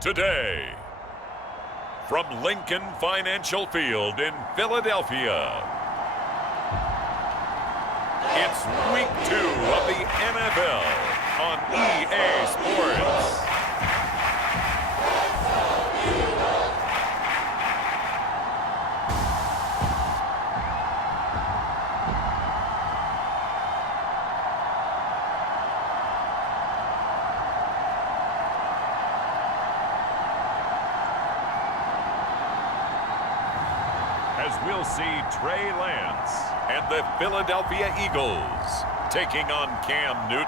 today. From Lincoln Financial Field in Philadelphia, it's Week 2 of the NFL on EA Sports. As we'll see Trey Lance and the Philadelphia Eagles taking on Cam Newton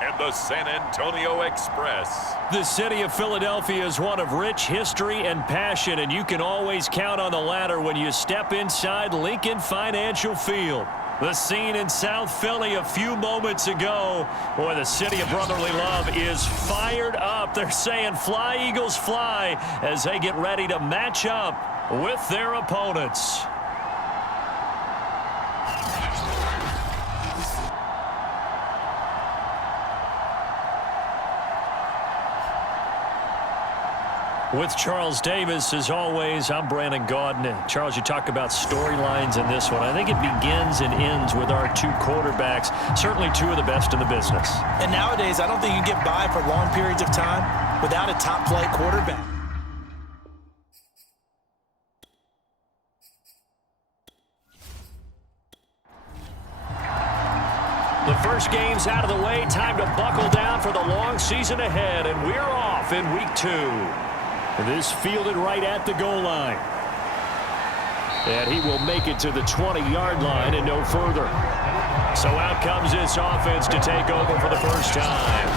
and the San Antonio Express. The city of Philadelphia is one of rich history and passion, and you can always count on the latter when you step inside Lincoln Financial Field. The scene in South Philly a few moments ago. Boy, the city of brotherly love is fired up. They're saying, "Fly, Eagles, fly," as they get ready to match up with their opponents. With Charles Davis, as always, I'm Brandon Gaudin. Charles, you talk about storylines in this one. I think it begins and ends with our two quarterbacks, certainly two of the best in the business. And nowadays, I don't think you can get by for long periods of time without a top-flight quarterback. The first game's out of the way. Time to buckle down for the long season ahead, and we're off in Week 2. This fielded right at the goal line. And he will make it to the 20-yard line and no further. So out comes this offense to take over for the first time.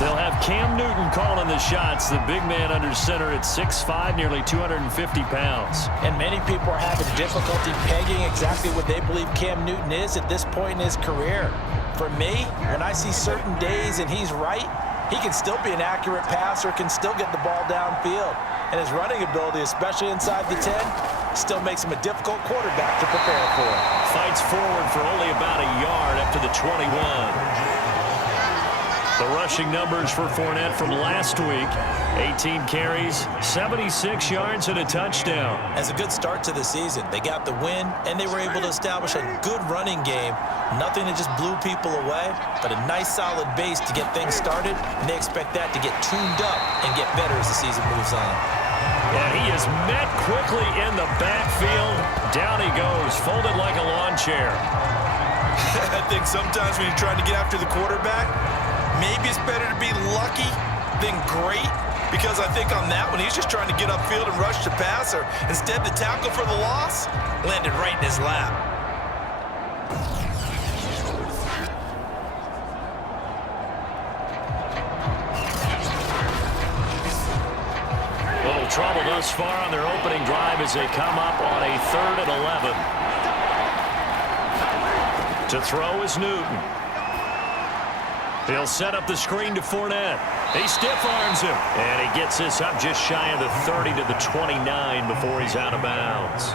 They'll have Cam Newton calling the shots, the big man under center at 6'5", nearly 250 pounds. And many people are having difficulty pegging exactly what they believe Cam Newton is at this point in his career. For me, when I see certain days and he's right, he can still be an accurate passer, can still get the ball downfield. And his running ability, especially inside the 10, still makes him a difficult quarterback to prepare for. Fights forward for only about a yard up to the 21. The rushing numbers for Fournette from last week: 18 carries, 76 yards, and a touchdown. As a good start to the season, they got the win, and they were able to establish a good running game. Nothing that just blew people away, but a nice solid base to get things started, and they expect that to get tuned up and get better as the season moves on. And he is met quickly in the backfield. Down he goes, folded like a lawn chair. I think sometimes when you're trying to get after the quarterback, maybe it's better to be lucky than great, because I think on that one, he's just trying to get upfield and rush the passer. Instead, the tackle for the loss landed right in his lap. Little trouble thus far on their opening drive as they come up on a 3rd and 11. To throw is Newton. He'll set up the screen to Fournette. He stiff-arms him. And he gets this up just shy of the 30 to the 29 before he's out of bounds.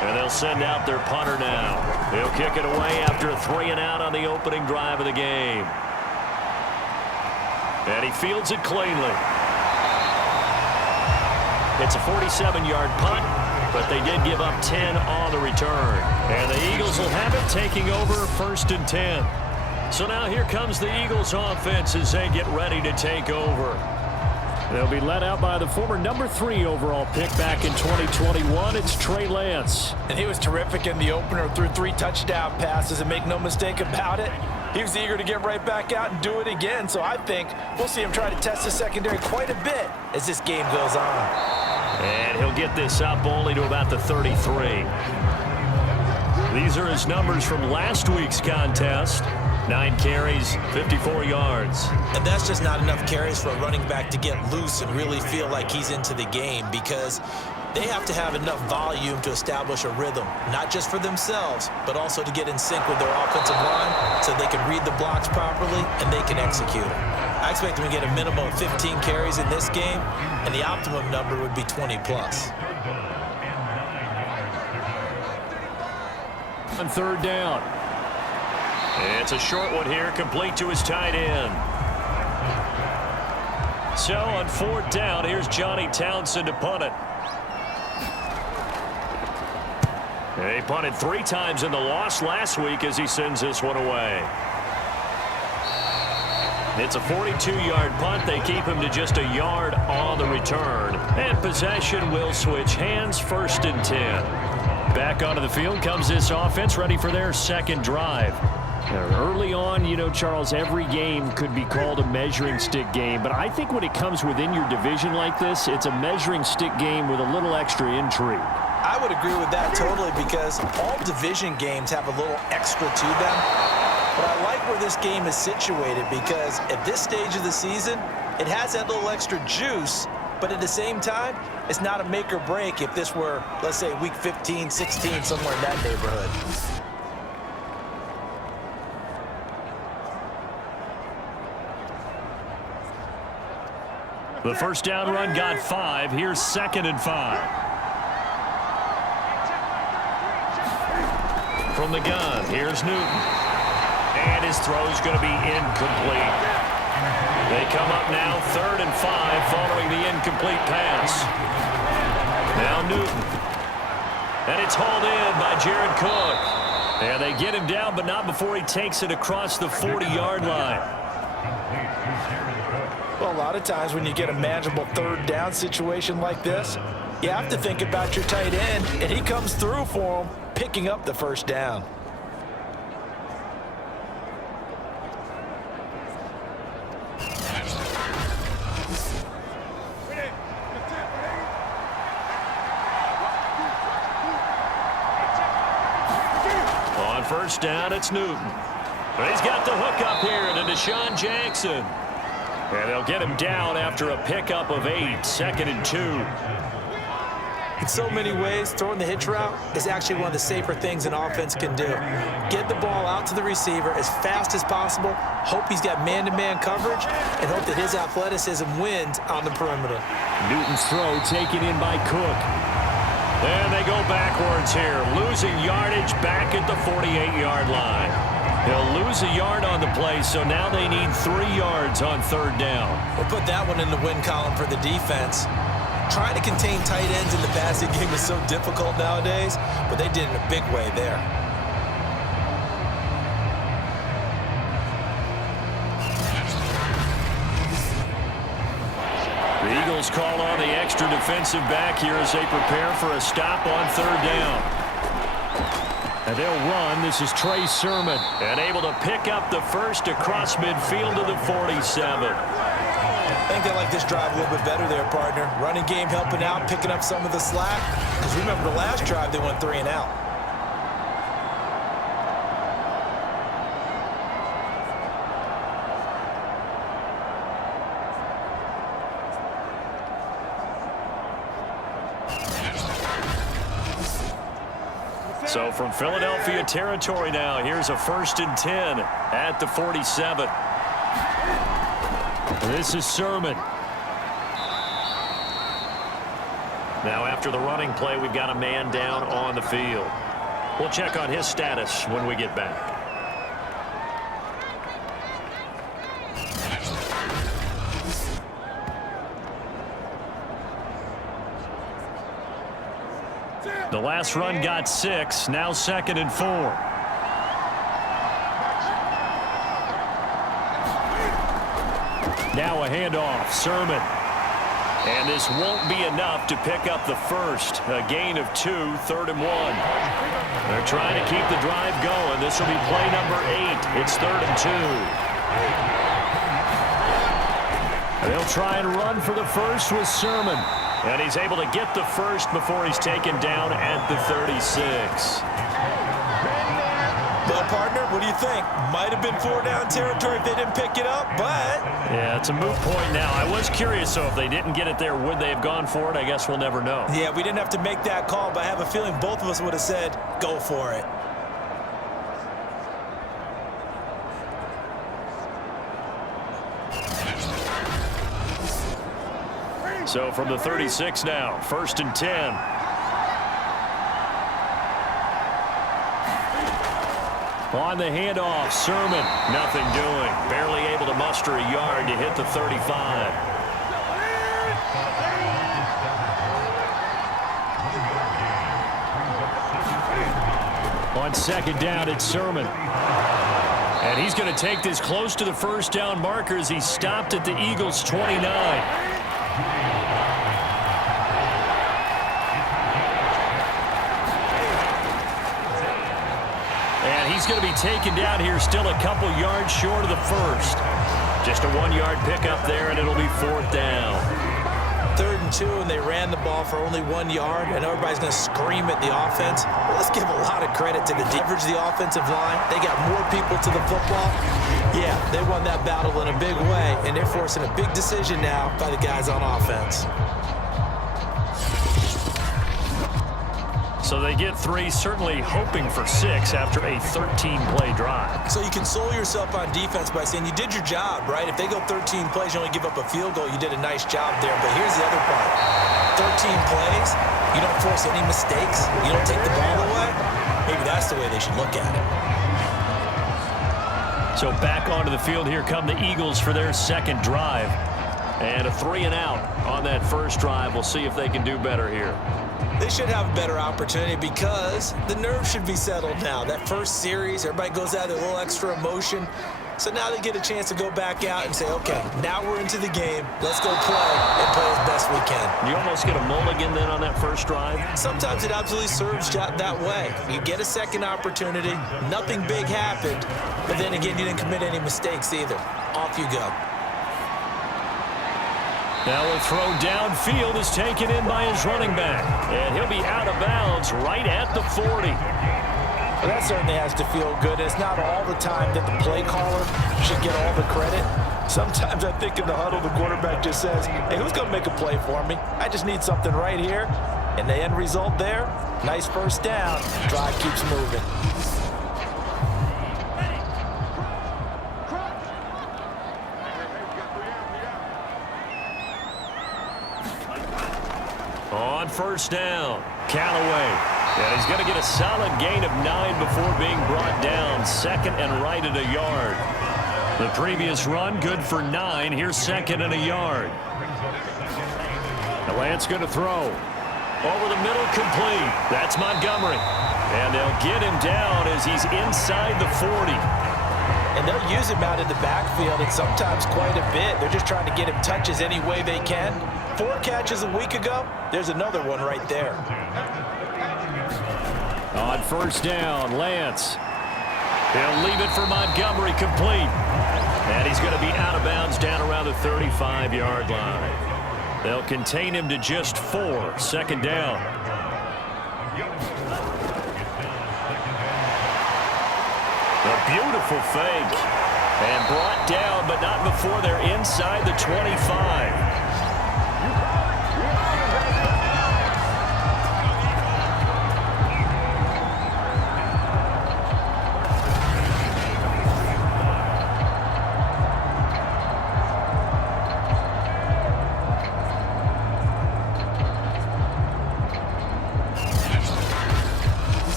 And they'll send out their punter now. He'll kick it away after a 3-and-out on the opening drive of the game. And he fields it cleanly. It's a 47-yard punt, but they did give up 10 on the return. And the Eagles will have it, taking over 1st and 10. So now here comes the Eagles offense as they get ready to take over. They'll be led out by the former number 3 overall pick back in 2021. It's Trey Lance. And he was terrific in the opener, threw 3 touchdown passes, and make no mistake about it, he was eager to get right back out and do it again. So I think we'll see him try to test the secondary quite a bit as this game goes on. And he'll get this up only to about the 33. These are his numbers from last week's contest. 9 carries, 54 yards. And that's just not enough carries for a running back to get loose and really feel like he's into the game, because they have to have enough volume to establish a rhythm, not just for themselves, but also to get in sync with their offensive line so they can read the blocks properly and they can execute them. I expect them to get a minimum of 15 carries in this game, and the optimum number would be 20 plus. On 3rd down. It's a short one here, complete to his tight end. So on 4th down, here's Johnny Townsend to punt it. He punted 3 times in the loss last week as he sends this one away. It's a 42-yard punt. They keep him to just a yard on the return. And possession will switch hands, 1st and 10. Back onto the field comes this offense, ready for their second drive. Early on, you know, Charles, every game could be called a measuring stick game. But I think when it comes within your division like this, it's a measuring stick game with a little extra intrigue. I would agree with that totally, because all division games have a little extra to them. But I like where this game is situated, because at this stage of the season, it has that little extra juice. But at the same time, it's not a make or break if this were, let's say, week 15, 16, somewhere in that neighborhood. The first down run got 5. Here's 2nd and 5. From the gun, here's Newton. And his throw's going to be incomplete. They come up now 3rd and 5 following the incomplete pass. Now Newton. And it's hauled in by Jared Cook. And they get him down, but not before he takes it across the 40-yard line. Well, a lot of times when you get a manageable 3rd down situation like this, you have to think about your tight end, and he comes through for him, picking up the 1st down. On 1st down, it's Newton. But he's got the hook up here to Deshaun Jackson. And they'll get him down after a pickup of 8, 2nd and 2. In so many ways, throwing the hitch route is actually one of the safer things an offense can do. Get the ball out to the receiver as fast as possible, hope he's got man-to-man coverage, and hope that his athleticism wins on the perimeter. Newton's throw taken in by Cook. And they go backwards here, losing yardage back at the 48-yard line. He'll lose a yard on the play, so now they need 3 yards on 3rd down. We'll put that one in the win column for the defense. Trying to contain tight ends in the passing game is so difficult nowadays, but they did it in a big way there. The Eagles call on the extra defensive back here as they prepare for a stop on 3rd down. And they'll run. This is Trey Sermon. And able to pick up the 1st across midfield to the 47. I think they like this drive a little bit better there, partner. Running game helping out, picking up some of the slack. Because remember the last drive, they went 3 and out. So from Philadelphia territory now, here's a 1st and 10 at the 47. This is Sermon. Now after the running play, we've got a man down on the field. We'll check on his status when we get back. The last run got 6, now 2nd and 4. Now a handoff, Sermon. And this won't be enough to pick up the 1st. A gain of 2, 3rd and 1. They're trying to keep the drive going. This will be play number 8. It's 3rd and 2. They'll try and run for the 1st with Sermon. And he's able to get the 1st before he's taken down at the 36. Well, partner, what do you think? Might have been 4 down territory if they didn't pick it up, but... Yeah, it's a moot point now. I was curious, so if they didn't get it there, would they have gone for it? I guess we'll never know. Yeah, we didn't have to make that call, but I have a feeling both of us would have said, go for it. So from the 36 now, 1st and 10. On the handoff, Sermon, nothing doing. Barely able to muster a yard to hit the 35. On second down, it's Sermon. And he's going to take this close to the first down marker as he stopped at the Eagles' 29. And he's going to be taken down here, still a couple yards short of the first. Just a 1-yard pickup there, and it'll be fourth down. 3rd and 2, and they ran the ball for only 1 yard, and everybody's going to scream at the offense. Well, let's give a lot of credit to the leverage the offensive line. They got more people to the football. Yeah, they won that battle in a big way, and they're forcing a big decision now by the guys on offense. So they get 3, certainly hoping for 6 after a 13-play drive. So you console yourself on defense by saying you did your job, right? If they go 13 plays, you only give up a field goal, you did a nice job there. But here's the other part. 13 plays, you don't force any mistakes, you don't take the ball away. Maybe that's the way they should look at it. So back onto the field, here come the Eagles for their second drive. And a 3-and-out on that first drive. We'll see if they can do better here. They should have a better opportunity because the nerves should be settled now. That first series, everybody goes out with a little extra emotion. So now they get a chance to go back out and say, okay, now we're into the game. Let's go play and play as best we can. You almost get a mulligan then on that first drive? Sometimes it absolutely serves that way. You get a second opportunity. Nothing big happened. But then again, you didn't commit any mistakes either. Off you go. Now a throw downfield is taken in by his running back. And he'll be out of bounds right at the 40. Well, that certainly has to feel good. It's not all the time that the play caller should get all the credit. Sometimes I think in the huddle, the quarterback just says, hey, who's going to make a play for me? I just need something right here. And the end result there, nice first down. Drive keeps moving. On first down, Callaway. And he's going to get a solid gain of 9 before being brought down. Second and right at a yard. The previous run, good for 9. Here's second and a yard. The Lance going to throw. Over the middle, complete. That's Montgomery. And they'll get him down as he's inside the 40. And they'll use him out in the backfield, and sometimes quite a bit. They're just trying to get him touches any way they can. 4 catches a week ago. There's another one right there. On first down, Lance. He'll leave it for Montgomery, complete. And he's going to be out of bounds down around the 35-yard line. They'll contain him to just 4. Second down. A beautiful fake. And brought down, but not before they're inside the 25.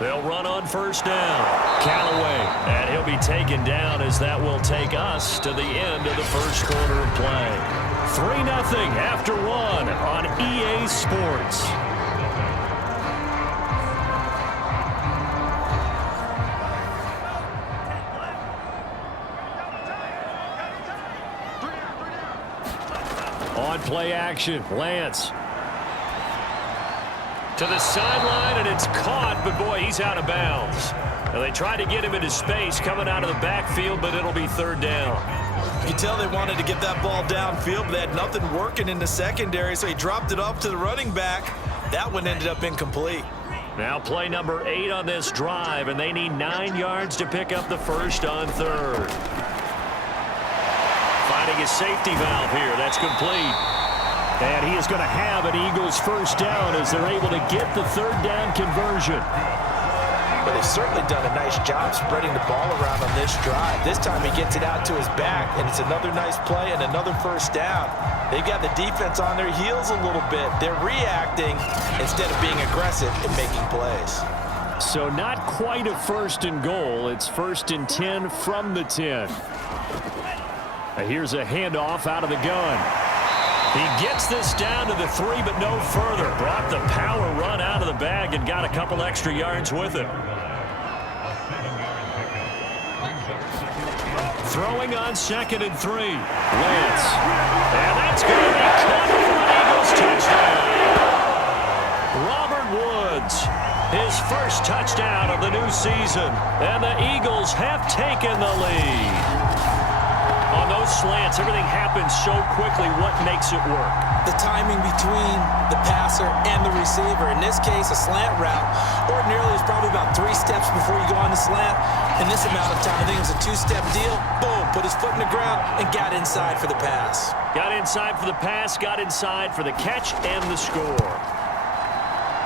They'll run on first down. Callaway, and he'll be taken down as that will take us to the end of the first quarter of play. 3-0 after 1 on EA Sports. On play action, Lance. To the sideline, and it's caught, but boy, he's out of bounds. Now they tried to get him into space coming out of the backfield, but it'll be third down. You can tell they wanted to get that ball downfield, but they had nothing working in the secondary, so he dropped it off to the running back. That one ended up incomplete. Now play number 8 on this drive, and they need 9 yards to pick up the first on third. Finding a safety valve here. That's complete. And he is going to have an Eagles first down as they're able to get the third down conversion. But they've certainly done a nice job spreading the ball around on this drive. This time he gets it out to his back, and it's another nice play and another first down. They've got the defense on their heels a little bit. They're reacting instead of being aggressive and making plays. So not quite a first and goal. It's first and 10 from the 10. Here's a handoff out of the gun. He gets this down to the 3, but no further. Brought the power run out of the bag and got a couple extra yards with it. Throwing on 2nd and 3. Lance. And that's going to be caught for an Eagles touchdown. Robert Woods, his first touchdown of the new season. And the Eagles have taken the lead. On those slants, everything happens so quickly. What makes it work? The timing between the passer and the receiver. In this case, a slant route ordinarily is probably about 3 steps before you go on the slant. In this amount of time, I think it was a 2-step deal. Boom, put his foot in the ground and got inside for the pass. Got inside for the pass, got inside for the catch and the score.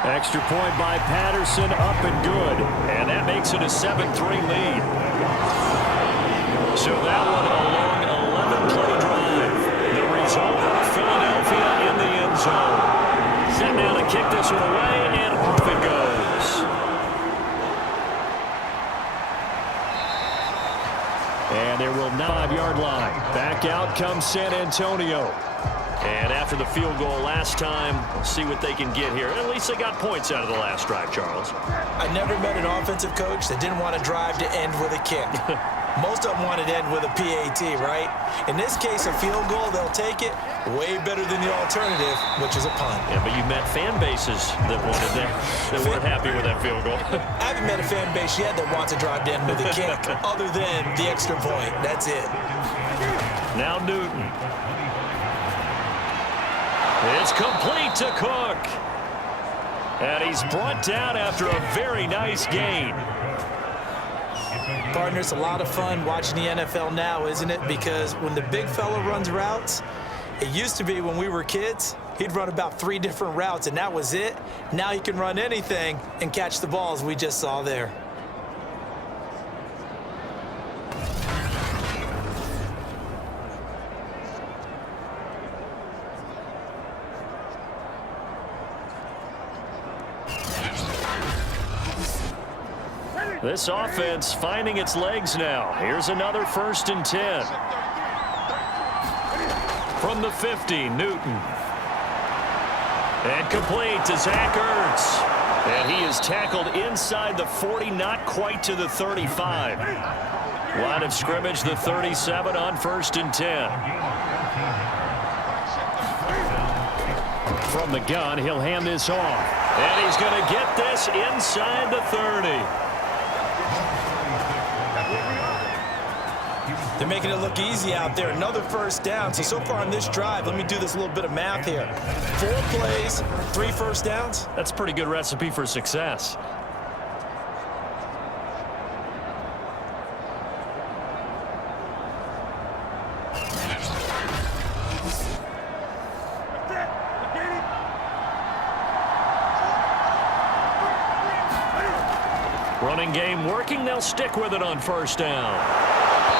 Extra point by Patterson, up and good. And that makes it a 7-3 lead. So that one a long 11-play drive. The result, Philadelphia in the end zone. Set down to kick this one away, and off it goes. And there will 9-yard line. Back out comes San Antonio. And after the field goal last time, we'll see what they can get here. At least they got points out of the last drive, Charles. I never met an offensive coach that didn't want to drive to end with a kick. Most of them wanted to end with a PAT, right? In this case, a field goal, they'll take it. Way better than the alternative, which is a punt. Yeah, but you met fan bases that wanted that weren't happy with that field goal. I haven't met a fan base yet that wants to drive to end with a kick, other than the extra point. That's it. Now Newton. It's complete to Cook. And he's brought down after a very nice gain. Partner, it's a lot of fun watching the NFL now, isn't it? Because when the big fella runs routes, it used to be when we were kids, he'd run about 3 different routes, and that was it. Now he can run anything and catch the balls we just saw there. This offense finding its legs now. Here's another 1st and 10. From the 50, Newton. And complete to Zach Ertz. And he is tackled inside the 40, not quite to the 35. Line of scrimmage, the 37 on 1st and 10. From the gun, he'll hand this off. And he's going to get this inside the 30. They're making it look easy out there. Another 1st down. So far on this drive, let me do this little bit of math here. 4 plays, 3 1st downs. That's a pretty good recipe for success. Running game working. They'll stick with it on 1st down.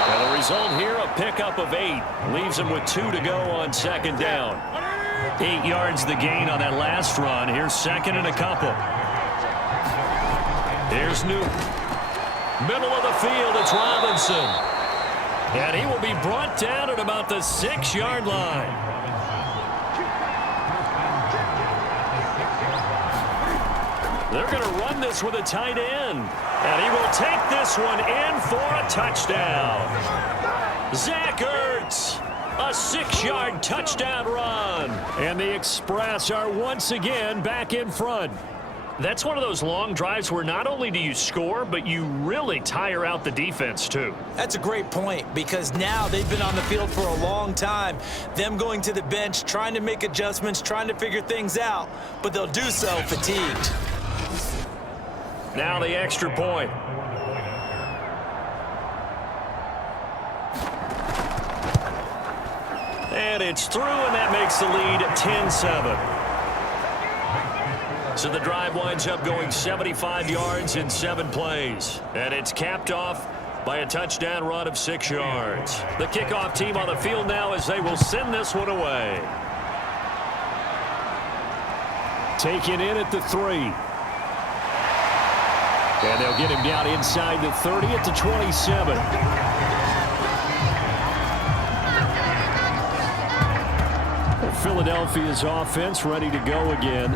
And the result here, a pickup of 8. Leaves them with 2 to go on 2nd down. 8 yards the gain on that last run. Here's 2nd and a couple. Here's Newton. Middle of the field, it's Robinson. And he will be brought down at about the 6-yard line. They're going to run this with a tight end. And he will take this one in for a touchdown. Zach Ertz, a 6-yard touchdown run. And the Express are once again back in front. That's one of those long drives where not only do you score, but you really tire out the defense too. That's a great point, because now they've been on the field for a long time. Them going to the bench, trying to make adjustments, trying to figure things out, but they'll do so fatigued. Now the extra point. And it's through, and that makes the lead 10-7. So the drive winds up going 75 yards in 7 plays. And it's capped off by a touchdown run of 6 yards. The kickoff team on the field now as they will send this one away. Taken in at the 3. And they'll get him down inside the 30 at the 27. Philadelphia's offense ready to go again.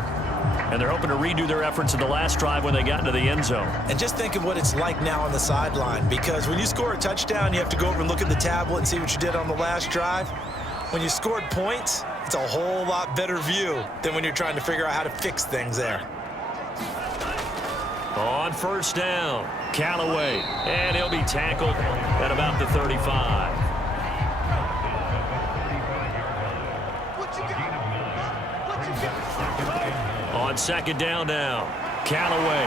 And they're hoping to redo their efforts in the last drive when they got into the end zone. And just think of what it's like now on the sideline, because when you score a touchdown, you have to go over and look at the tablet and see what you did on the last drive. When you scored points, it's a whole lot better view than when you're trying to figure out how to fix things there. On first down, Callaway, and he'll be tackled at about the 35. On second down now, Callaway,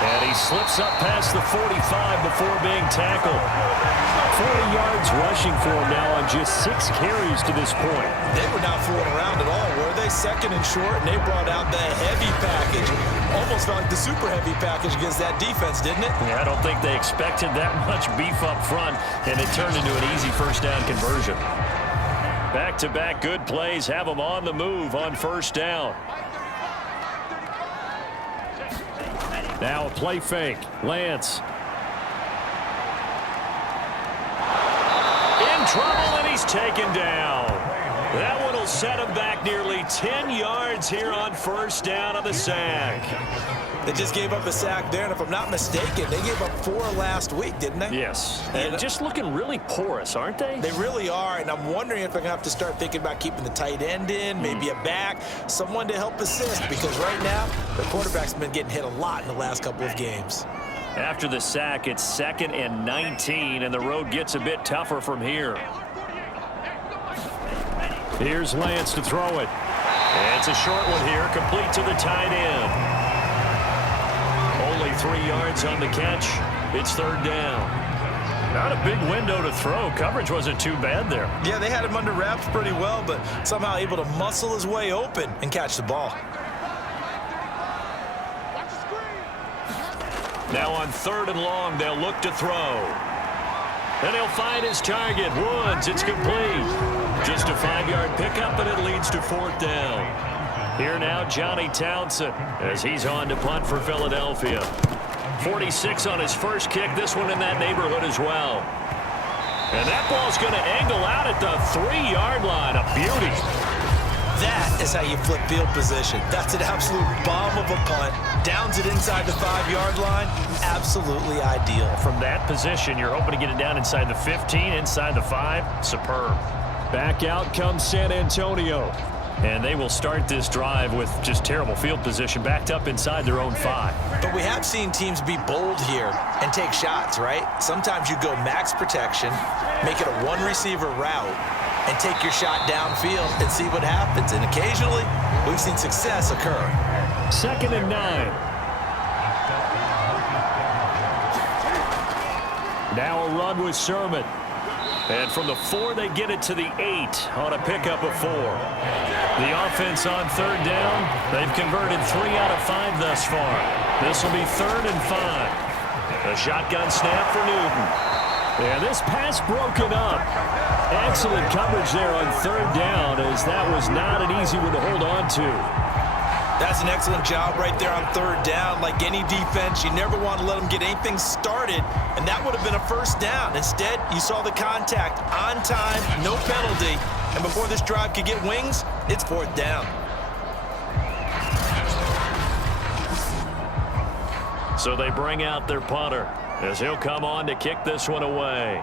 and he slips up past the 45 before being tackled. 40 yards rushing for him now on just 6 carries to this point. They were not fooling around at all, were they? Second and short, and they brought out the heavy package. Almost felt like the super heavy package against that defense, didn't it? Yeah, I don't think they expected that much beef up front, and it turned into an easy first down conversion. Back-to-back good plays have them on the move on first down. Now a play fake. Lance. In trouble, and he's taken down. That one will set him back nearly 10 yards here on first down on the sack. They just gave up a sack there, and if I'm not mistaken, they gave up 4 last week, didn't they? Yes. And just looking really porous, aren't they? They really are, and I'm wondering if they're going to have to start thinking about keeping the tight end in, maybe a back, someone to help assist, because right now, the quarterback's been getting hit a lot in the last couple of games. After the sack, it's 2nd and 19, and the road gets a bit tougher from here. Here's Lance to throw it. It's a short one here, complete to the tight end. Only 3 yards on the catch. It's third down. Not a big window to throw. Coverage wasn't too bad there. Yeah, they had him under wraps pretty well, but somehow able to muscle his way open and catch the ball. Now on 3rd and long, they'll look to throw. And he'll find his target. Woods, it's complete. Just a 5-yard pickup, and it leads to 4th down. Here now, Johnny Townsend, as he's on to punt for Philadelphia. 46 on his first kick, this one in that neighborhood as well. And that ball's going to angle out at the 3-yard line. A beauty. That is how you flip field position. That's an absolute bomb of a punt. Downs it inside the 5-yard line. Absolutely ideal. From that position, you're hoping to get it down inside the 15, inside the 5. Superb. Back out comes San Antonio. And they will start this drive with just terrible field position, backed up inside their own 5. But we have seen teams be bold here and take shots, right? Sometimes you go max protection, make it a 1-receiver route, and take your shot downfield and see what happens. And occasionally, we've seen success occur. 2nd and 9. Now a run with Sermon. And from the 4, they get it to the 8 on a pickup of 4. The offense on 3rd down, they've converted 3 out of 5 thus far. This will be 3rd and 5. A shotgun snap for Newton. And this pass broken up. Excellent coverage there on 3rd down, as that was not an easy one to hold on to. That's an excellent job right there on 3rd down. Like any defense, you never want to let them get anything started, and that would have been a first down. Instead, you saw the contact on time, no penalty, and before this drive could get wings, it's 4th down. So they bring out their punter, as he'll come on to kick this one away.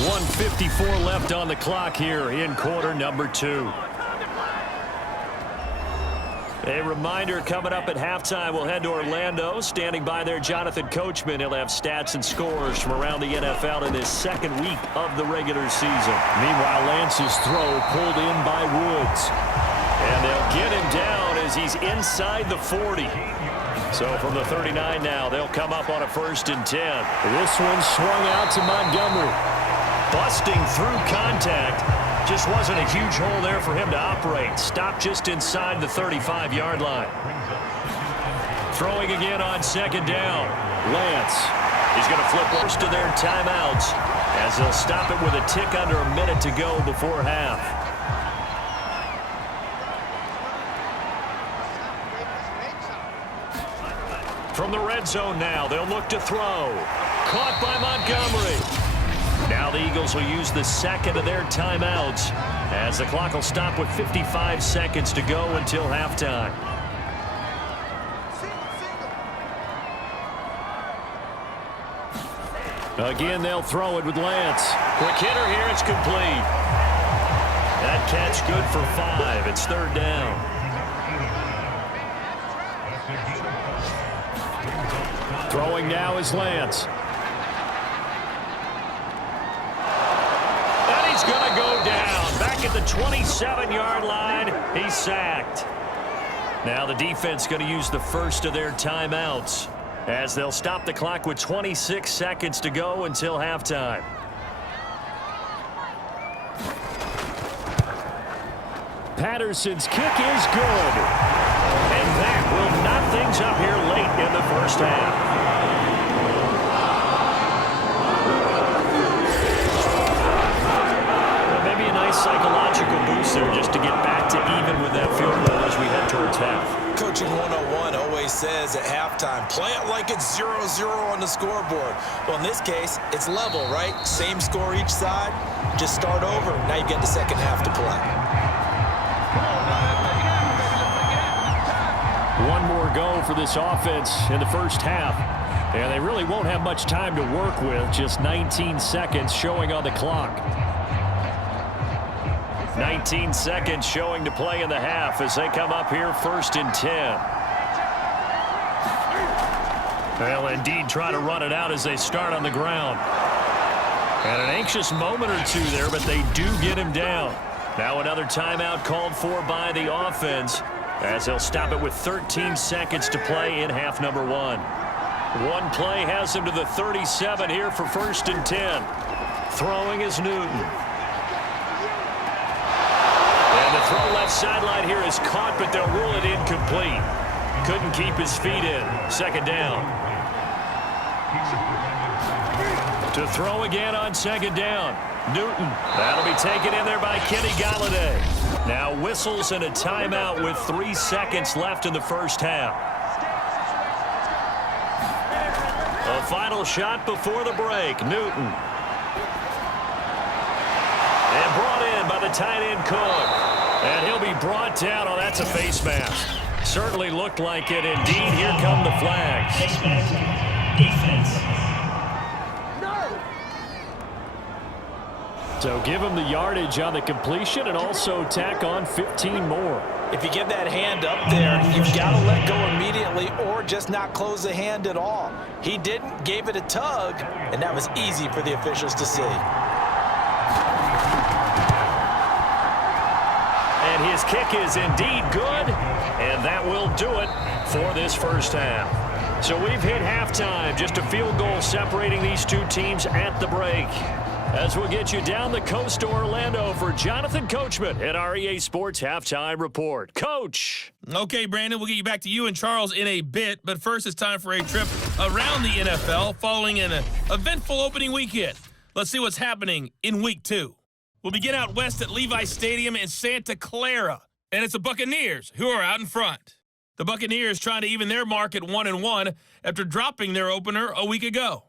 1:54 left on the clock here in quarter number 2. A reminder coming up at halftime, we'll head to Orlando. Standing by there, Jonathan Coachman. He'll have stats and scores from around the NFL in his 2nd week of the regular season. Meanwhile, Lance's throw pulled in by Woods. And they'll get him down as he's inside the 40. So from the 39 now, they'll come up on a 1st and 10. This one swung out to Montgomery. Busting through contact. Just wasn't a huge hole there for him to operate. Stopped just inside the 35-yard line. Throwing again on 2nd down. Lance. He's going to flip most of their timeouts as they'll stop it with a tick under a minute to go before half. from the red zone now. They'll look to throw. Caught by Montgomery. Now the Eagles will use the second of their timeouts as the clock will stop with 55 seconds to go until halftime. Again, they'll throw it with Lance. Quick hitter here. It's complete. That catch good for 5. It's third down. Throwing now is Lance. And he's going to go down. Back at the 27-yard line. He's sacked. Now the defense going to use the first of their timeouts as they'll stop the clock with 26 seconds to go until halftime. Patterson's kick is good. And that will knot things up here late in the first half. Maybe a nice psychological boost there just to get back to even with that field goal as we head towards half. Coaching 101 always says at halftime, play it like it's 0-0 on the scoreboard. Well, in this case, it's level, right? Same score each side. Just start over. Now you get the second half to play. One more go for this offense in the first half. And they really won't have much time to work with. Just 19 seconds showing on the clock. 19 seconds showing to play in the half as they come up here first and 10. Well, indeed, try to run it out as they start on the ground. And an anxious moment or two there, but they do get him down. Now another timeout called for by the offense as they'll stop it with 13 seconds to play in half number 1. One play has him to the 37 here for first and 10. Throwing is Newton. And the throw left sideline here is caught, but they'll rule it incomplete. Couldn't keep his feet in. Second down. To throw again on second down. Newton. That'll be taken in there by Kenny Galladay. Now whistles and a timeout with 3 seconds left in the first half. A final shot before the break. Newton. And brought in by the tight end Cook. And he'll be brought down. Oh, that's a face mask. Certainly looked like it. Indeed, here come the flags. Face mask. Defense. So give him the yardage on the completion and also tack on 15 more. If you get that hand up there, you've got to let go immediately or just not close the hand at all. He didn't, gave it a tug, and that was easy for the officials to see. And his kick is indeed good, and that will do it for this first half. So we've hit halftime, just a field goal separating these two teams at the break. As we'll get you down the coast to Orlando for Jonathan Coachman at our EA Sports Halftime Report. Coach! Okay, Brandon, we'll get you back to you and Charles in a bit, but first it's time for a trip around the NFL following an eventful opening weekend. Let's see what's happening in Week 2. We'll begin out west at Levi Stadium in Santa Clara, and it's the Buccaneers who are out in front. The Buccaneers trying to even their mark at 1-1 after dropping their opener a week ago.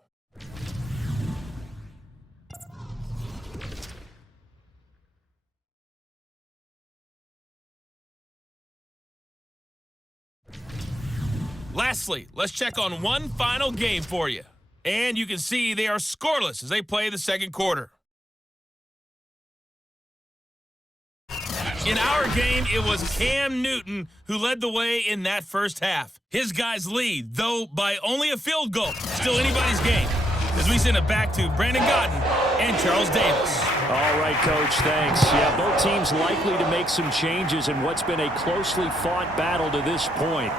Lastly, let's check on one final game for you. And you can see they are scoreless as they play the second quarter. In our game, it was Cam Newton who led the way in that first half. His guys lead, though by only a field goal. Still anybody's game. As we send it back to Brandon Godden and Charles Davis. All right, Coach, thanks. Yeah, both teams likely to make some changes in what's been a closely fought battle to this point.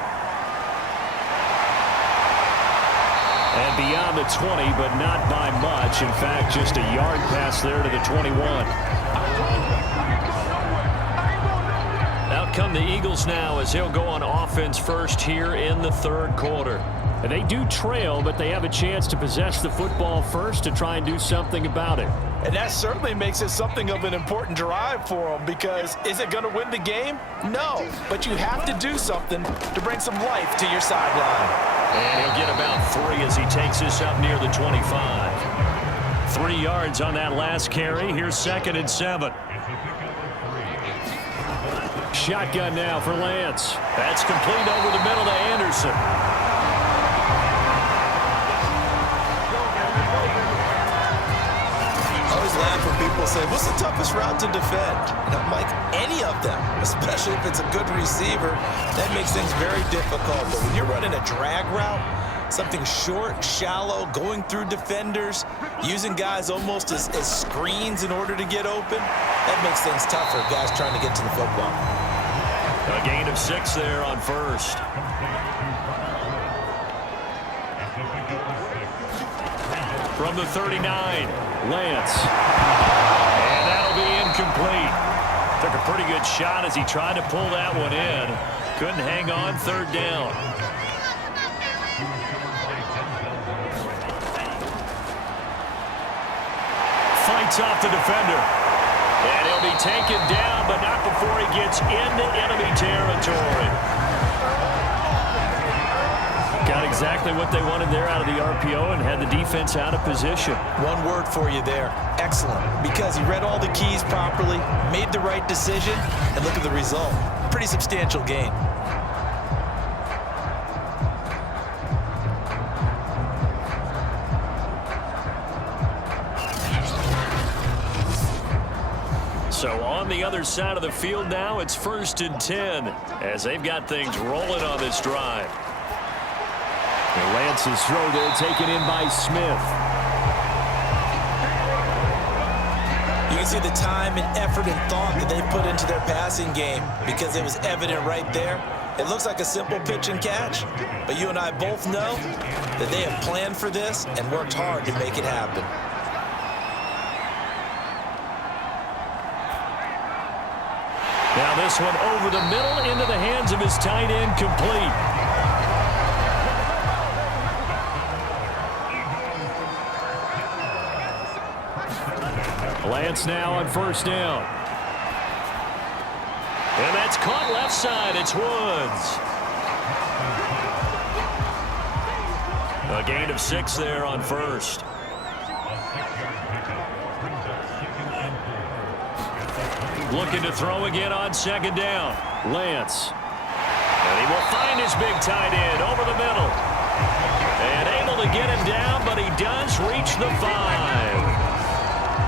And beyond the 20, but not by much. In fact, just a yard pass there to the 21. Out come the Eagles now as they'll go on offense first here in the third quarter. And they do trail, but they have a chance to possess the football first to try and do something about it. And that certainly makes it something of an important drive for them, because is it going to win the game? No, but you have to do something to bring some life to your sideline. And he'll get about 3 as he takes this up near the 25. 3 yards on that last carry. Here's 2nd and 7. Shotgun now for Lance. That's complete over the middle to Anderson. I always laugh when people say, what's the toughest route to defend? And I'm like, any of them, especially if it's a good receiver. That makes things very difficult. But when you're running a drag route, something short, shallow, going through defenders, using guys almost as screens in order to get open, that makes things tougher, guys trying to get to the football. A gain of 6 there on 1st. From the 39, Lance. And that'll be incomplete. Took a pretty good shot as he tried to pull that one in. Couldn't hang on, 3rd down. Fights off the defender. And he'll be taken down, but not before he gets into enemy territory. Got exactly what they wanted there out of the RPO and had the defense out of position. One word for you there, excellent, because he read all the keys properly, made the right decision, and look at the result. Pretty substantial gain. So on the other side of the field now, it's 1st and 10 as they've got things rolling on this drive. And Lance's throw there taken in by Smith. You can see the time and effort and thought that they put into their passing game because it was evident right there. It looks like a simple pitch and catch, but you and I both know that they have planned for this and worked hard to make it happen. Now this one over the middle into the hands of his tight end, complete. Lance now on 1st down. And that's caught left side. It's Woods. A gain of 6 there on 1st. Looking to throw again on 2nd down. Lance. And he will find his big tight end over the middle. And able to get him down, but he does reach the 5.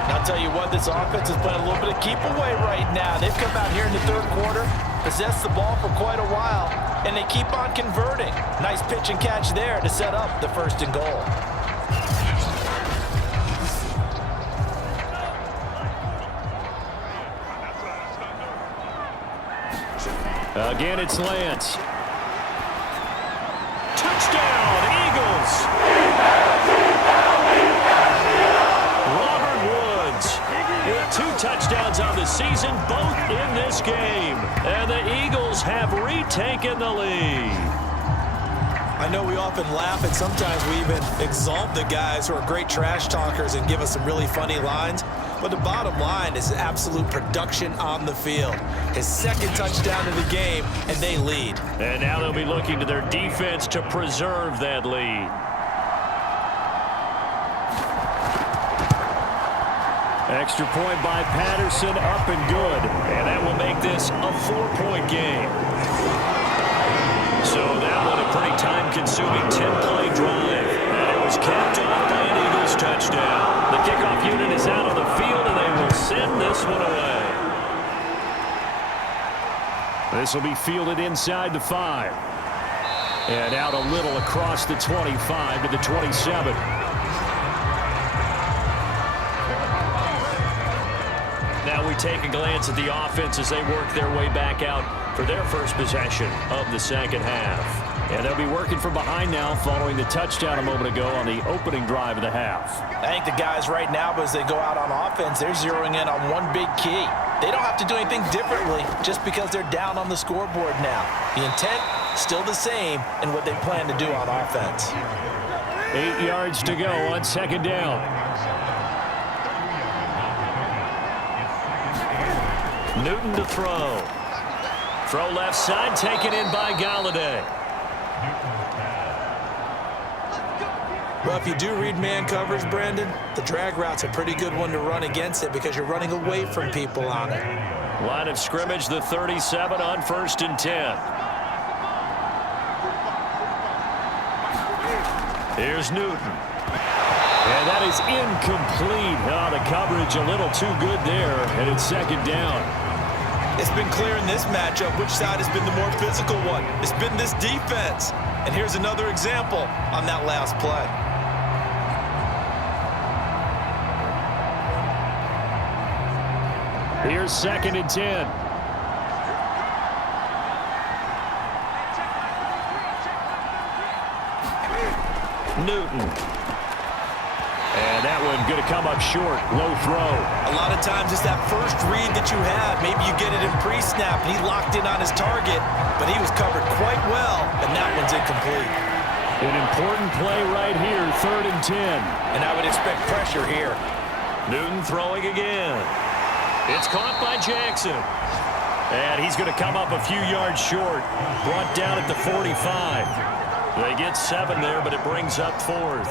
I'll tell you what, this offense is playing a little bit of keep away right now. They've come out here in the 3rd quarter, possessed the ball for quite a while, and they keep on converting. Nice pitch and catch there to set up the 1st and goal. Again, it's Lance. Touchdown, Eagles! Robert Woods with 2 touchdowns on the season, both in this game. And the Eagles have retaken the lead. I know we often laugh, and sometimes we even exalt the guys who are great trash talkers and give us some really funny lines. But the bottom line is absolute production on the field. His 2nd touchdown of the game, and they lead. And now they'll be looking to their defense to preserve that lead. Extra point by Patterson, up and good. And that will make this a 4-point game. So that one a pretty time-consuming 10-play drive. And it was capped off by an Eagles touchdown. The kickoff unit is out on the field, and they will send this one away. This will be fielded inside the 5. And out a little across the 25 to the 27. Now we take a glance at the offense as they work their way back out for their first possession of the 2nd half. And they'll be working from behind now following the touchdown a moment ago on the opening drive of the half. I think the guys right now, as they go out on offense, they're zeroing in on one big key. They don't have to do anything differently just because they're down on the scoreboard now. The intent, still the same in what they plan to do on offense. 8 yards to go on 2nd down. Newton to throw. Throw left side, taken in by Galladay. Well, if you do read man coverage, Brandon, the drag route's a pretty good one to run against it because you're running away from people on it. Line of scrimmage, the 37 on 1st and 10. Here's Newton. And that is incomplete. Oh, the coverage a little too good there, and it's 2nd down. It's been clear in this matchup which side has been the more physical one. It's been this defense. And here's another example on that last play. Here's 2nd and 10. Newton. And that one going to come up short. Low throw. A lot of times it's that first read that you have. Maybe you get it in pre-snap, and he locked in on his target, but he was covered quite well, and that one's incomplete. An important play right here, 3rd and 10. And I would expect pressure here. Newton throwing again. It's caught by Jackson. And he's going to come up a few yards short. Brought down at the 45. They get 7 there, but it brings up 4th.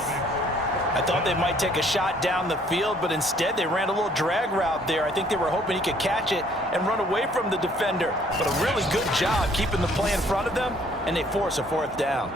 I thought they might take a shot down the field, but instead they ran a little drag route there. I think they were hoping he could catch it and run away from the defender. But a really good job keeping the play in front of them, and they force a 4th down.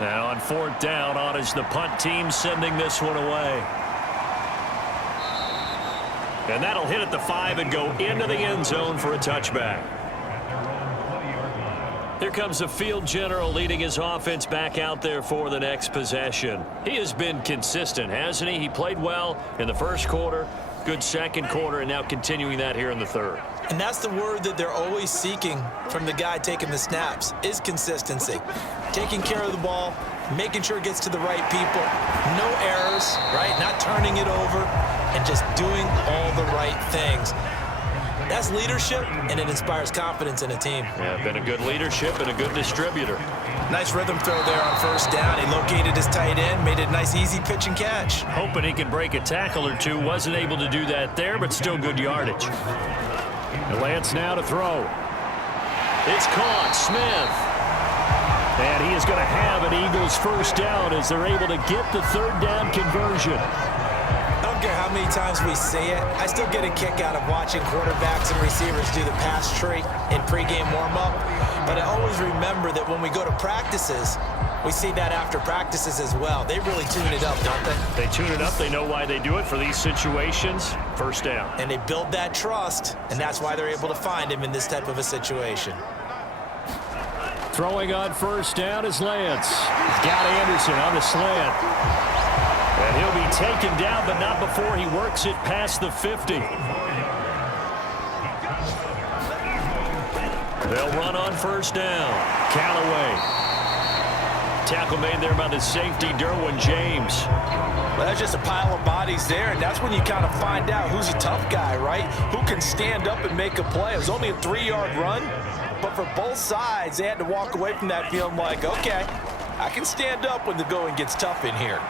Now on 4th down, on is the punt team sending this one away. And that'll hit at the 5 and go into the end zone for a touchback. Here comes the field general leading his offense back out there for the next possession. He has been consistent, hasn't he? He played well in the 1st quarter, good 2nd quarter, and now continuing that here in the 3rd. And that's the word that they're always seeking from the guy taking the snaps, is consistency. Taking care of the ball, making sure it gets to the right people, no errors, right? Not turning it over, and just doing all the right things. That's leadership, and it inspires confidence in a team. Yeah, been a good leadership and a good distributor. Nice rhythm throw there on 1st down. He located his tight end, made it a nice easy pitch and catch. Hoping he could break a tackle or two. Wasn't able to do that there, but still good yardage. And Lance now to throw. It's caught. Smith. And he is going to have an Eagles 1st down as they're able to get the 3rd down conversion. I don't care how many times we see it. I still get a kick out of watching quarterbacks and receivers do the pass tree in pregame warm-up. But I always remember that when we go to practices, we see that after practices as well. They really tune it up, don't they? They tune it up. They know why they do it for these situations. 1st down. And they build that trust, and that's why they're able to find him in this type of a situation. Throwing on 1st down is Lance. He's got Anderson on the slant. And he'll be taken down, but not before he works it past the 50. They'll run on 1st down. Callaway. Tackle made there by the safety, Derwin James. Well, that's just a pile of bodies there, and that's when you kind of find out who's a tough guy, right? Who can stand up and make a play. It was only a 3-yard run, but for both sides, they had to walk away from that feeling like, okay, I can stand up when the going gets tough in here.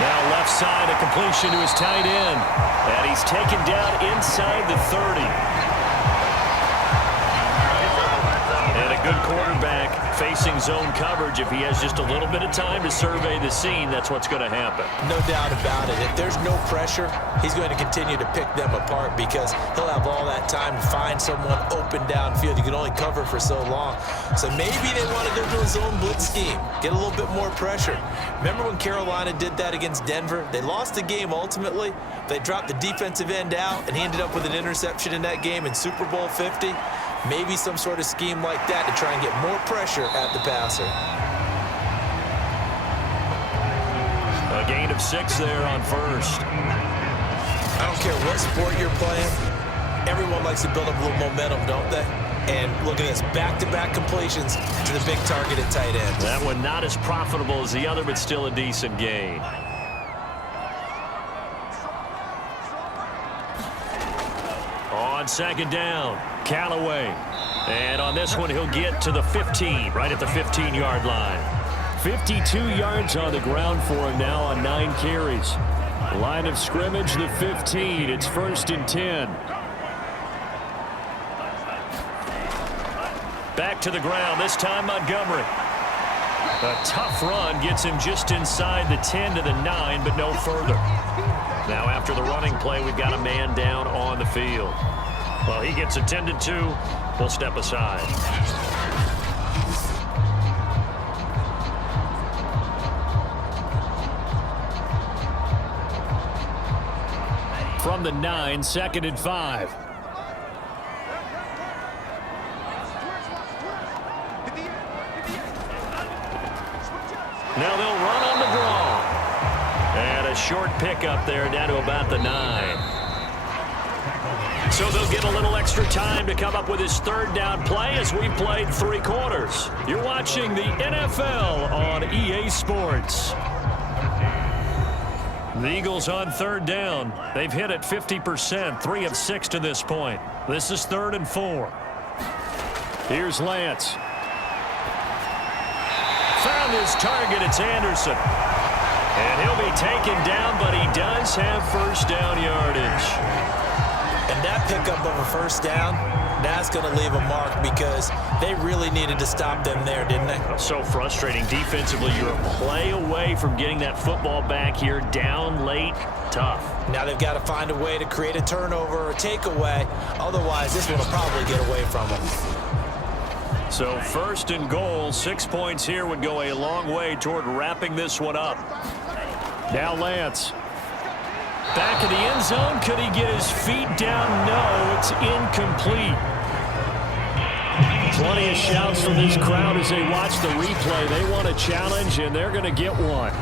Now left side, a completion to his tight end. And he's taken down inside the 30. And a good quarterback facing zone coverage. If he has just a little bit of time to survey the scene, that's what's going to happen. No doubt about it. If there's no pressure, he's going to continue to pick them apart because he'll have all that time to find someone open downfield. You can only cover for so long. So maybe they want to go to a zone blitz scheme, get a little bit more pressure. Remember when Carolina did that against Denver? They lost the game ultimately. They dropped the defensive end out, and he ended up with an interception in that game in Super Bowl 50. Maybe some sort of scheme like that to try and get more pressure at the passer. A gain of 6 there on 1st. I don't care what sport you're playing. Everyone likes to build up a little momentum, don't they? And look at this, back-to-back completions to the big target at tight end. That one not as profitable as the other, but still a decent gain. On 2nd down, Callaway. And on this one, he'll get to the 15, right at the 15-yard line. 52 yards on the ground for him now on 9 carries. Line of scrimmage, the 15. It's 1st and 10. Back to the ground, this time Montgomery. A tough run gets him just inside the 10 to the 9, but no further. Now after the running play, we've got a man down on the field. Well, he gets attended to. We'll step aside. From the 9, 2nd and 5. Now they'll run on the draw. And a short pickup there down to about the 9. So they'll get a little extra time to come up with his 3rd down play as we played 3 quarters. You're watching the NFL on EA Sports. The Eagles on 3rd down. They've hit it 50%, 3 of 6 to this point. This is 3rd and 4. Here's Lance. Found his target. It's Anderson. And he'll be taken down, but he does have 1st down yardage. And that pickup of a 1st down, that's going to leave a mark because they really needed to stop them there, didn't they? So frustrating defensively. You're a play away from getting that football back here. Down late, tough. Now they've got to find a way to create a turnover or takeaway. Otherwise, this one will probably get away from them. So 1st and goal, 6 points here would go a long way toward wrapping this one up. Now Lance. Back in the end zone. Could he get his feet down? No, it's incomplete. Plenty of shouts from this crowd as they watch the replay. They want a challenge, and they're going to get one.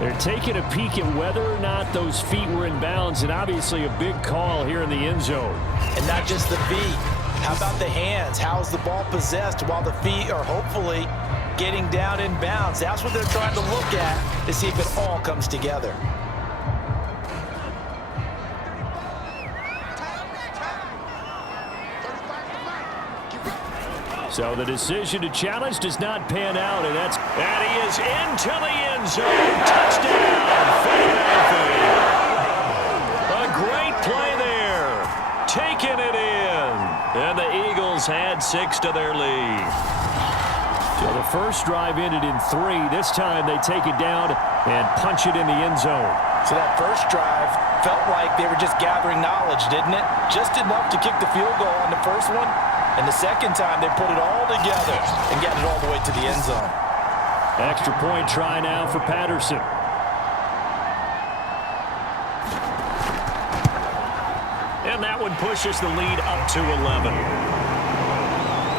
They're taking a peek at whether or not those feet were in bounds, and obviously a big call here in the end zone. And not just the feet. How about the hands? How's the ball possessed while the feet are hopefully getting down in bounds? That's what they're trying to look at to see if it all comes together. So the decision to challenge does not pan out, and he is into the end zone. Touchdown, Philadelphia. A great play there. Taking it in. And the Eagles had 6 to their lead. So the first drive ended in 3. This time they take it down and punch it in the end zone. So that first drive felt like they were just gathering knowledge, didn't it? Just enough to kick the field goal on the first one. And the second time they put it all together and got it all the way to the end zone. Extra point try now for Patterson. And that one pushes the lead up to 11.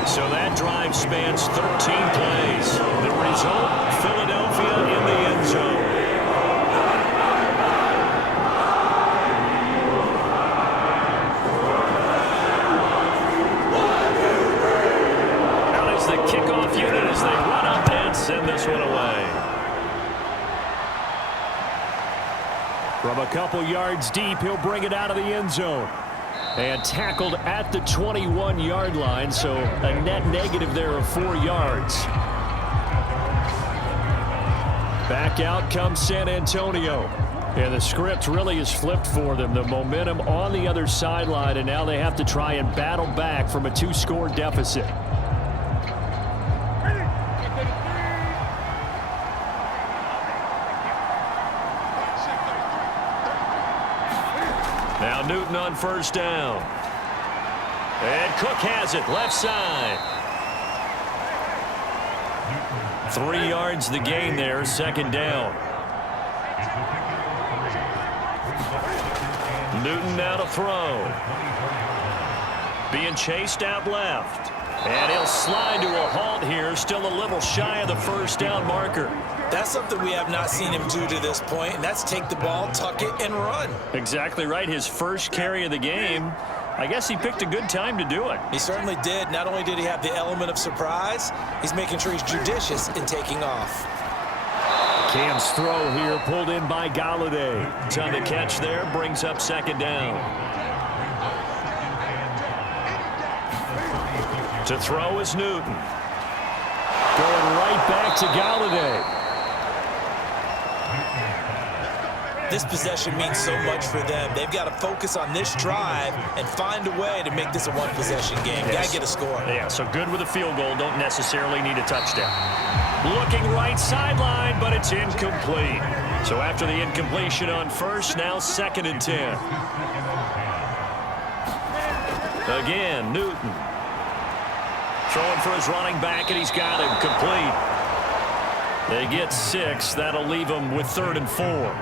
So that drive spans 13 plays. The result, Philadelphia in the end zone. Out is the kickoff unit as they run up and send this one away. From a couple yards deep, he'll bring it out of the end zone. And tackled at the 21-yard line, so a net negative there of 4 yards. Back out comes San Antonio. And the script really is flipped for them. The momentum on the other sideline, and now they have to try and battle back from a 2-score deficit. Now Newton on 1st down. And Cook has it, left side. 3 yards the gain there, 2nd down. Newton now to throw. Being chased out left. And he'll slide to a halt here, still a little shy of the 1st down marker. That's something we have not seen him do to this point, and that's take the ball, tuck it, and run. Exactly right. His first carry of the game. I guess he picked a good time to do it. He certainly did. Not only did he have the element of surprise, he's making sure he's judicious in taking off. Cam's throw here pulled in by Galladay. It's on the catch there, brings up 2nd down. To throw is Newton. Going right back to Galladay. This possession means so much for them. They've got to focus on this drive and find a way to make this a one-possession game. Yes. Got to get a score. Yeah, so good with a field goal. Don't necessarily need a touchdown. Looking right sideline, but it's incomplete. So after the incompletion on first, now 2nd and 10. Again, Newton. Throwing for his running back, and he's got him complete. They get 6. That'll leave them with 3rd and 4.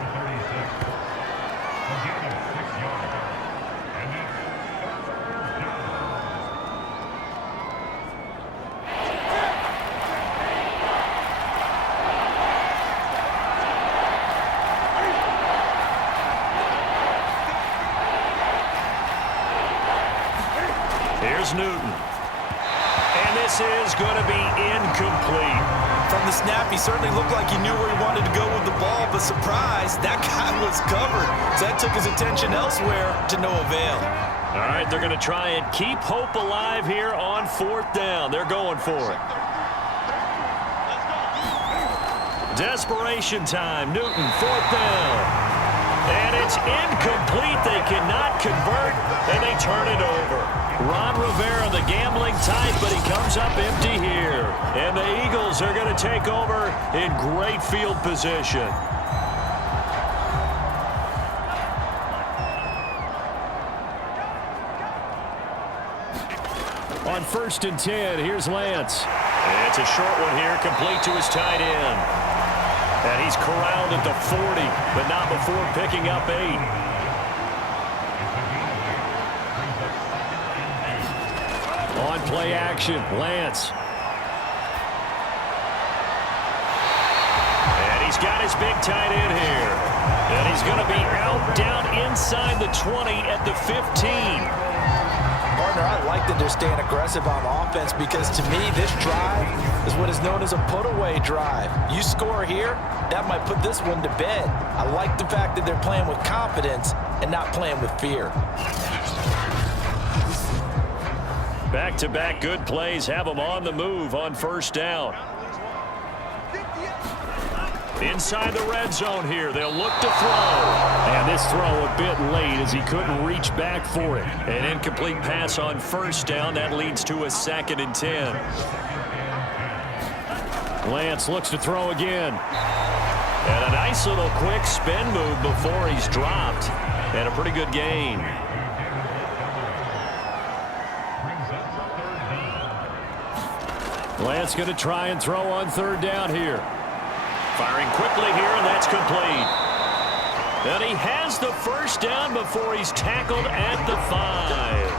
Here's Newton. And this is going to be incomplete. From the snap, he certainly looked like he knew where he wanted to go with the ball, but surprise, that guy was covered. So that took his attention elsewhere to no avail. All right, they're going to try and keep hope alive here on 4th down. They're going for it. Desperation time. Newton, 4th down. And it's incomplete. They cannot convert, and they turn it over. Ron Rivera, the gambling type, but he comes up empty here. And the Eagles are going to take over in great field position. On 1st and 10, here's Lance. And it's a short one here, complete to his tight end. And he's corralled at the 40, but not before picking up 8. On play action, Lance. And he's got his big tight end here. And he's going to be out down inside the 20 at the 15. Partner, I like that they're staying aggressive on offense because to me, this drive is what is known as a put-away drive. You score here, that might put this one to bed. I like the fact that they're playing with confidence and not playing with fear. Back-to-back good plays have them on the move on 1st down. Inside the red zone here, they'll look to throw. And this throw a bit late as he couldn't reach back for it. An incomplete pass on 1st down. That leads to a 2nd and 10. Lance looks to throw again. And a nice little quick spin move before he's dropped. And a pretty good gain. Lance going to try and throw on 3rd down here. Firing quickly here, and that's complete. And he has the 1st down before he's tackled at the 5.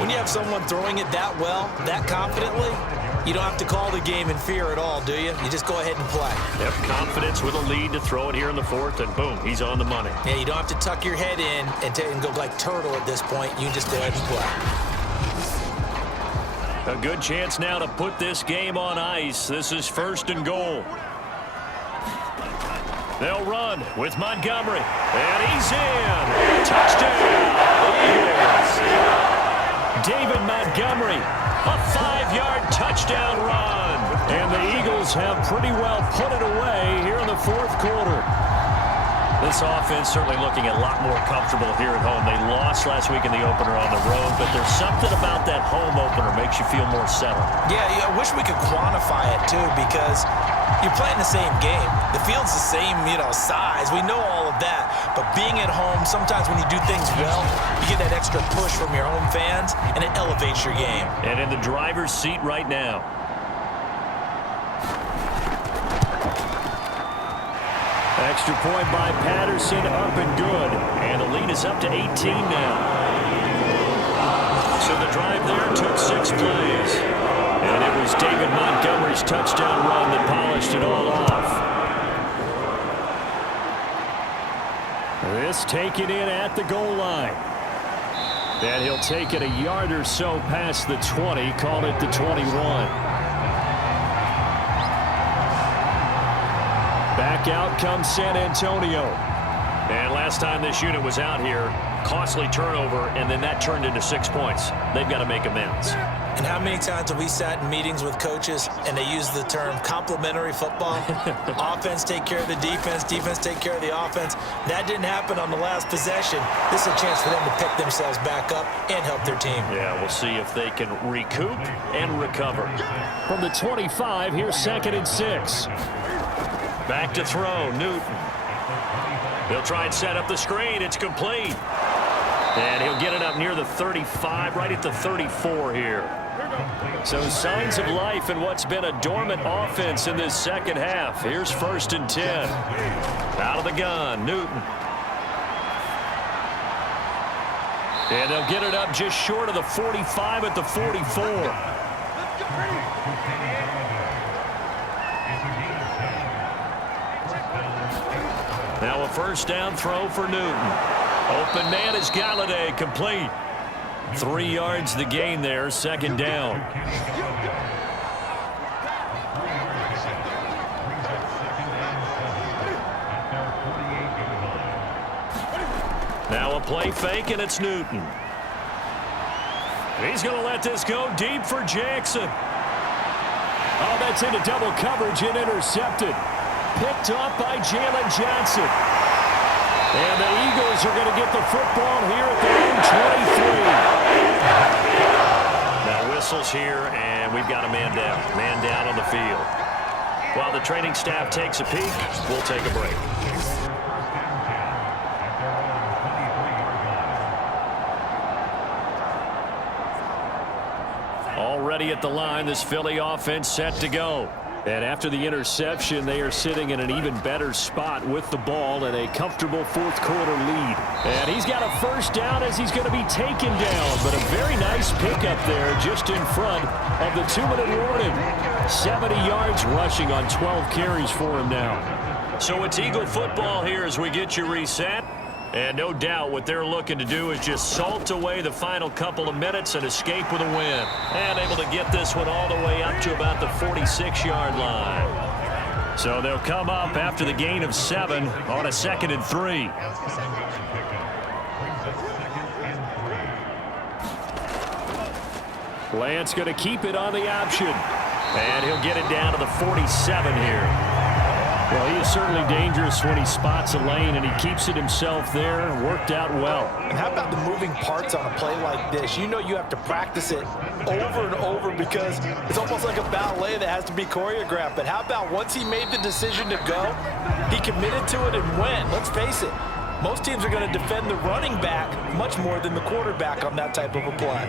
When you have someone throwing it that well, that confidently, you don't have to call the game in fear at all, do you? You just go ahead and play. Yep, confidence with a lead to throw it here in the 4th, and boom, he's on the money. Yeah, you don't have to tuck your head in and go like turtle at this point. You can just go ahead and play. A good chance now to put this game on ice. This is 1st and goal. They'll run with Montgomery. And he's in. Touchdown, Eagles. David Montgomery, a 5-yard touchdown run. And the Eagles have pretty well put it away here in the 4th quarter. This offense certainly looking a lot more comfortable here at home. They lost last week in the opener on the road, but there's something about that home opener makes you feel more settled. Yeah, I wish we could quantify it, too, because you're playing the same game. The field's the same, size. We know all of that. But being at home, sometimes when you do things well, you get that extra push from your home fans, and it elevates your game. And in the driver's seat right now. Extra point by Patterson, up and good. And the lead is up to 18 now. So the drive there took 6 plays. And it was David Montgomery's touchdown run that polished it all off. This taken in at the goal line. And he'll take it a yard or so past the 20, call it the 21. Back out comes San Antonio. And last time this unit was out here, costly turnover, and then that turned into 6 points. They've got to make amends. And how many times have we sat in meetings with coaches and they use the term complementary football? Offense take care of the defense, defense take care of the offense. That didn't happen on the last possession. This is a chance for them to pick themselves back up and help their team. Yeah, we'll see if they can recoup and recover. From the 25, here's 2nd and 6. Back to throw, Newton. He'll try and set up the screen. It's complete. And he'll get it up near the 35, right at the 34 here. So signs of life in what's been a dormant offense in this second half. Here's 1st and 10. Out of the gun, Newton. And they'll get it up just short of the 45 at the 44. Now a 1st down throw for Newton. Open man is Galladay, complete. 3 yards the gain there, 2nd down. Now a play fake, and it's Newton. He's going to let this go deep for Jackson. Oh, that's into double coverage and intercepted. Picked up by Jalen Johnson. And the Eagles are going to get the football here at their own 23. Now whistles here, and we've got a man down. Man down on the field. While the training staff takes a peek, we'll take a break. Already at the line, this Philly offense set to go. And after the interception, they are sitting in an even better spot with the ball and a comfortable 4th quarter lead. And he's got a 1st down as he's going to be taken down. But a very nice pickup there just in front of the 2-minute warning. 70 yards rushing on 12 carries for him now. So it's Eagle football here as we get you reset. And no doubt what they're looking to do is just salt away the final couple of minutes and escape with a win. And able to get this one all the way up to about the 46-yard line. So they'll come up after the gain of 7 on a 2nd and 3. Lance going to keep it on the option. And he'll get it down to the 47 here. Well, he is certainly dangerous when he spots a lane, and he keeps it himself there. Worked out well. And how about the moving parts on a play like this? You know you have to practice it over and over because it's almost like a ballet that has to be choreographed. But how about once he made the decision to go, he committed to it and went. Let's face it, most teams are going to defend the running back much more than the quarterback on that type of a play.